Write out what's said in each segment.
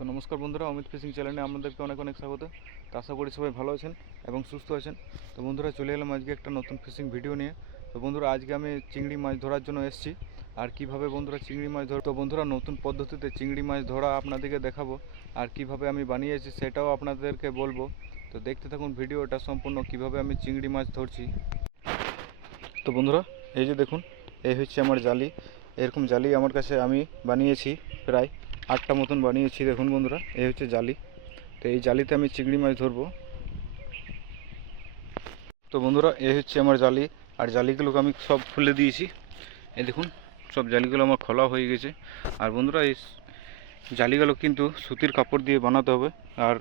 তো নমস্কার বন্ধুরা, অমিত ফিশিং চ্যানেলে আপনাদেরকে অনেক অনেক স্বাগত। তো আশা করি সবাই ভালো আছেন এবং সুস্থ আছেন। তো বন্ধুরা, চলে এলাম আজকে একটা নতুন ফিশিং ভিডিও নিয়ে। তো বন্ধুরা, আজকে আমি চিংড়ি মাছ ধরার জন্য এসেছি। আর কীভাবে বন্ধুরা চিংড়ি মাছ ধর তো বন্ধুরা, নতুন পদ্ধতিতে চিংড়ি মাছ ধরা আপনাদেরকে দেখাবো। আর কীভাবে আমি বানিয়েছি সেটাও আপনাদেরকে বলব। তো দেখতে থাকুন ভিডিওটা সম্পূর্ণ, কীভাবে আমি চিংড়ি মাছ ধরছি। তো বন্ধুরা, এই যে দেখুন, এই হচ্ছে আমার জালি। এরকম জালি আমার কাছে আমি বানিয়েছি প্রায়। আটটা মতন বানিয়েছি দেখুন বন্ধুরা, এই হচ্ছে জালি। তো এই জালিতে আমি চিংড়ি মাছ ধরবো। তো বন্ধুরা, এই হচ্ছে আমার জালি, আর জালিগুলোকে আমি সব খুলে দিয়েছি। এই দেখুন, সব জালিগুলো আমার খোলা হয়ে গেছে। আর বন্ধুরা, এই জালিগুলো কিন্তু সুতির কাপড় দিয়ে বানাতে হবে, আর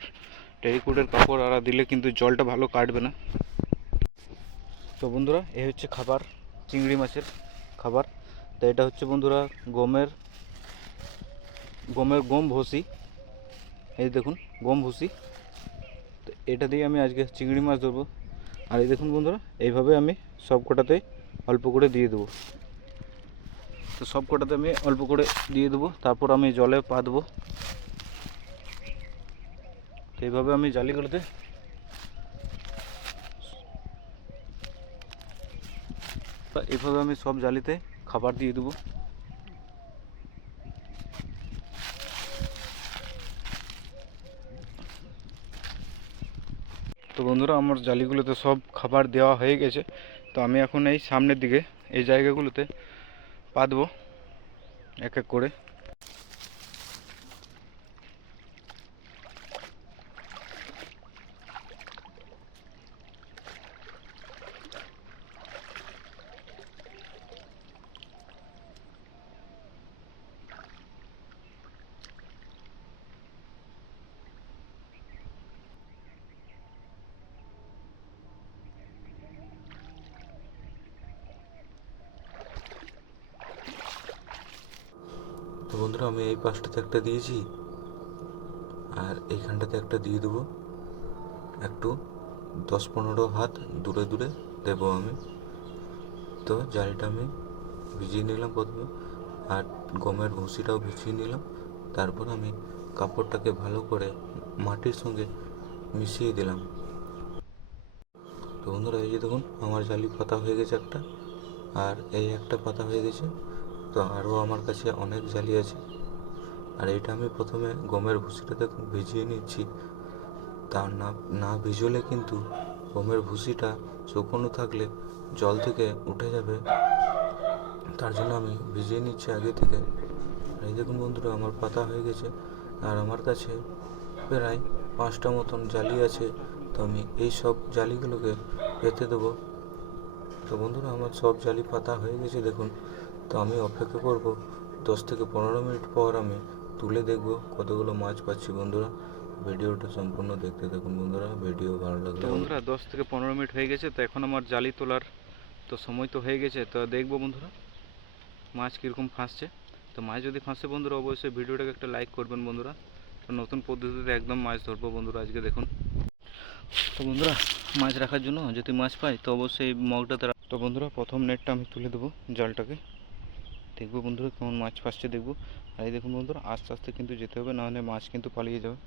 টেরিকুটের কাপড় আর দিলে কিন্তু জলটা ভালো কাটবে না। তো বন্ধুরা, এই হচ্ছে খাবার, চিংড়ি মাছের খাবার। তো এটা হচ্ছে বন্ধুরা, গমের গমের গম ভুসি। এই দেখুন, গম ভুসি। তো এটা দিয়ে আমি আজকে চিংড়ি মাছ ধরবো। আর এই দেখুন বন্ধুরা, এইভাবে আমি সব কটাতে অল্প করে দিয়ে দেবো। তো সব কটাতে আমি অল্প করে দিয়ে দেবো। তারপর আমি জলে পা দেবো তো এইভাবে আমি জালিগুলোতে তো এইভাবে আমি সব জালিতে খাবার দিয়ে দেবো। তো বন্ধুরা আমার জালিগুলোতে সব খাবার দেওয়া হয়ে গেছে। তো আমি এখন এই সামনের দিকে, এই জায়গাগুলোতে পাতবো, এক এক করে। বন্ধুরা আমি এই পাশটাতে একটা দিয়েছি। আর এইখানটাতে একটা দিয়ে দেবো। একটু দশ পনেরো হাত দূরে দূরে দেবো আমি। তো জালিটা আমি ভিজিয়ে নিলাম প্রথমে। আর গমের ভুসিটাও ভিজিয়ে নিলাম। তারপর আমি কাপড়টাকে ভালো করে মাটির সঙ্গে মিশিয়ে দিলাম। তো বন্ধুরা, এই যে দেখুন, আমার জালি পাতা হয়ে গেছে একটা। আর এই একটা পাতা হয়ে গেছে। তো আরও আমার কাছে অনেক জালি আছে। আর এটা আমি প্রথমে গমের ভুসিটাতে ভিজিয়ে নিচ্ছি। তা না না ভিজলে কিন্তু গমের ভুসিটা শুকনো থাকলে জল থেকে উঠে যাবে। তার জন্য আমি ভিজিয়ে নিচ্ছি আগে থেকে। এই দেখুন বন্ধুরা, আমার পাতা হয়ে গেছে। আর আমার কাছে প্রায় পাঁচটা মতন জালি আছে। তো আমি এই সব জালিগুলোকে পেতে দেবো। তো বন্ধুরা, আমার সব জালি পাতা হয়ে গেছে দেখুন। তো আমি অপেক্ষা করব দশ থেকে পনেরো মিনিট পর আমি তুলে দেখব কতগুলো মাছ পাচ্ছি বন্ধুরা। ভিডিওটা সম্পূর্ণ দেখতে দেখুন বন্ধুরা, ভিডিও ভালো লাগলে বন্ধুরা, দশ থেকে পনেরো মিনিট হয়ে গেছে, তো এখন আমার জালি তোলার তো সময় তো হয়ে গেছে, তো দেখব বন্ধুরা মাছ কীরকম ফাঁসছে। তো মাছ যদি ফাঁসে বন্ধুরা, অবশ্যই ভিডিওটাকে একটা লাইক করবেন বন্ধুরা। তো নতুন পদ্ধতিতে একদম মাছ ধরবো বন্ধুরা আজকে, দেখুন। তো বন্ধুরা, মাছ রাখার জন্য যদি মাছ পাই, তো অবশ্যই এই মগটাতে তো বন্ধুরা, প্রথম নেটটা আমি তুলে দেবো জালটাকে। দেখব বন্ধুরা কেমন মাছ ফাঁসছে দেখব। আর এই দেখুন বন্ধুরা, আস্তে আস্তে কিন্তু যেতে হবে, নাহলে মাছ কিন্তু পালিয়ে যাবে।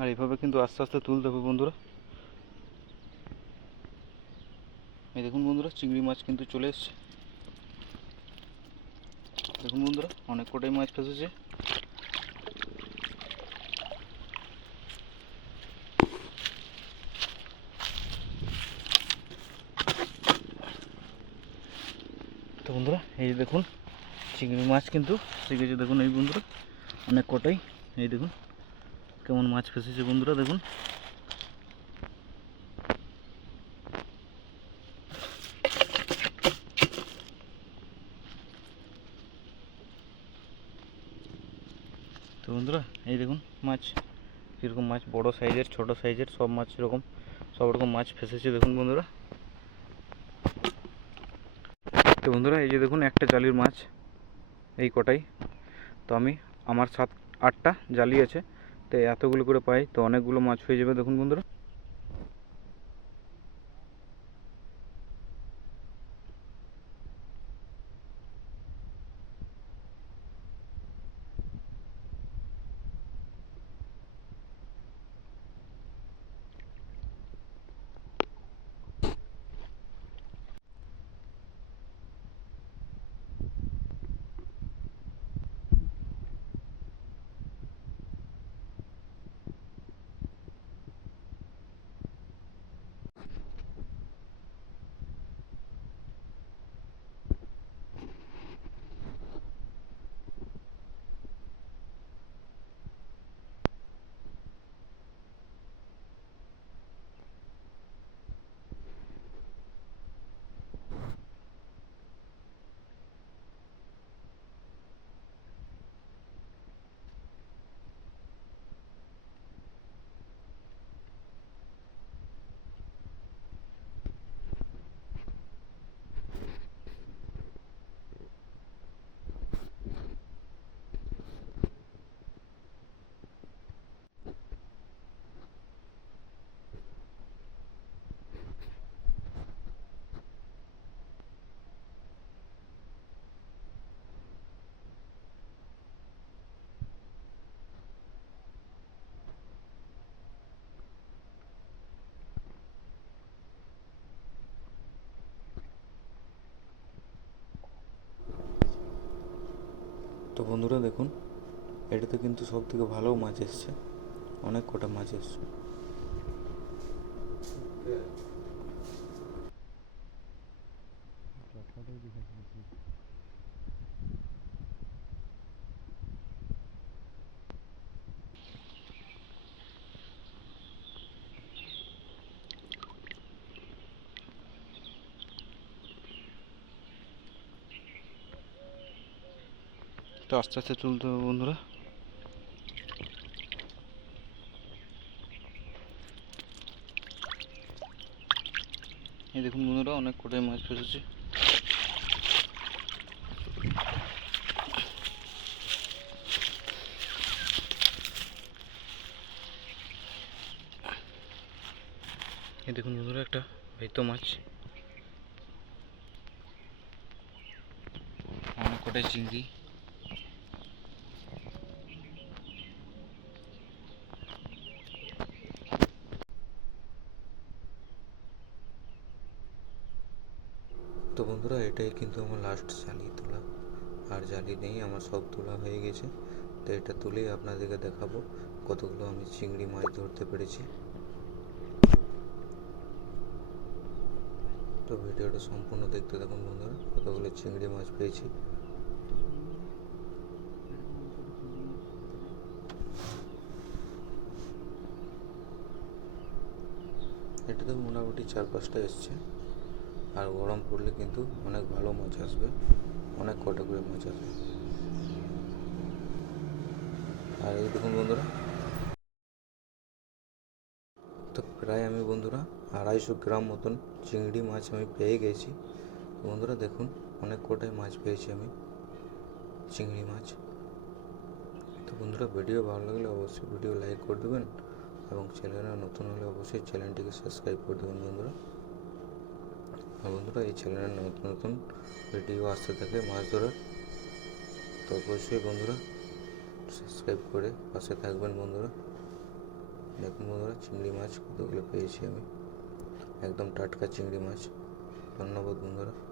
আর এইভাবে কিন্তু আস্তে আস্তে তুলতে হবে বন্ধুরা। এই দেখুন বন্ধুরা, চিংড়ি মাছ কিন্তু চলে এসছে। দেখুন বন্ধুরা, অনেক কটাই মাছ ফেসেছে। তো বন্ধুরা এই যে দেখুন চিংড়ি মাছ কিন্তু শিখেছে দেখুন এই বন্ধুরা অনেক কটাই এই দেখুন কেমন মাছ ফেসেছে বন্ধুরা দেখুন তো বন্ধুরা এই দেখুন মাছ কীরকম মাছ বড় সাইজের ছোট সাইজের সব মাছ এরকম সব রকম মাছ ফেসেছে দেখুন বন্ধুরা তো বন্ধুরা, এই যে দেখুন, একটা জালির মাছ এই কটাই। তো আমি, আমার সাত, আটটা জালি আছে। তো এতগুলো করে পাই, তো অনেকগুলো মাছ হয়ে যাবে দেখুন বন্ধুরা। তো বন্ধুরা দেখুন এটাতে কিন্তু সব থেকে ভালো মাছ এসছে। অনেক কটা মাছ এসছে। তো আস্তে আস্তে তুলতে হবে বন্ধুরা। এই দেখুন বন্ধুরা, অনেক কটাই মাছ ফেসেছে এই দেখুন বন্ধুরা, একটা ভেতো মাছ। অনেক কটাই চিংড়ি। তো বন্ধুরা, এটাই কিন্তু আমার লাস্ট জালি তোলা। আর জালি নেই, আমার সব তোলা হয়ে গেছে। তো এটা তুলেই আপনাদেরকে দেখাবো কতগুলো আমি চিংড়ি মাছ ধরতে পেরেছি। তো ভিডিওটা সম্পূর্ণ দেখতে থাকুন বন্ধুরা, কতগুলো চিংড়ি মাছ পেয়েছি। এটা তো মোটামুটি চার পাঁচটা এসছে। আর গরম পড়লে কিন্তু অনেক ভালো মাছ আসবে, অনেক কটা করে মাছ আসবে। আর এই দেখুন বন্ধুরা, তো প্রায় আমি বন্ধুরা আড়াইশো গ্রাম মতন চিংড়ি মাছ আমি পেয়ে গেছি। বন্ধুরা দেখুন, অনেক কটাই মাছ পেয়েছি আমি, চিংড়ি মাছ। তো বন্ধুরা, ভিডিও ভালো লাগলে অবশ্যই ভিডিও লাইক করে দেবেন এবং চ্যানেলে নতুন হলে অবশ্যই চ্যানেলটিকে সাবস্ক্রাইব করে দেবেন বন্ধুরা। বন্ধুরা, এই চ্যানেলে নতুন নতুন ভিডিও আসতে থাকে মাছ ধরার। তো অবশ্যই বন্ধুরা সাবস্ক্রাইব করে পাশে থাকবেন বন্ধুরা। দেখুন বন্ধুরা, চিংড়ি মাছ কতগুলো পেয়েছি আমি। একদম টাটকা চিংড়ি মাছ। ধন্যবাদ বন্ধুরা।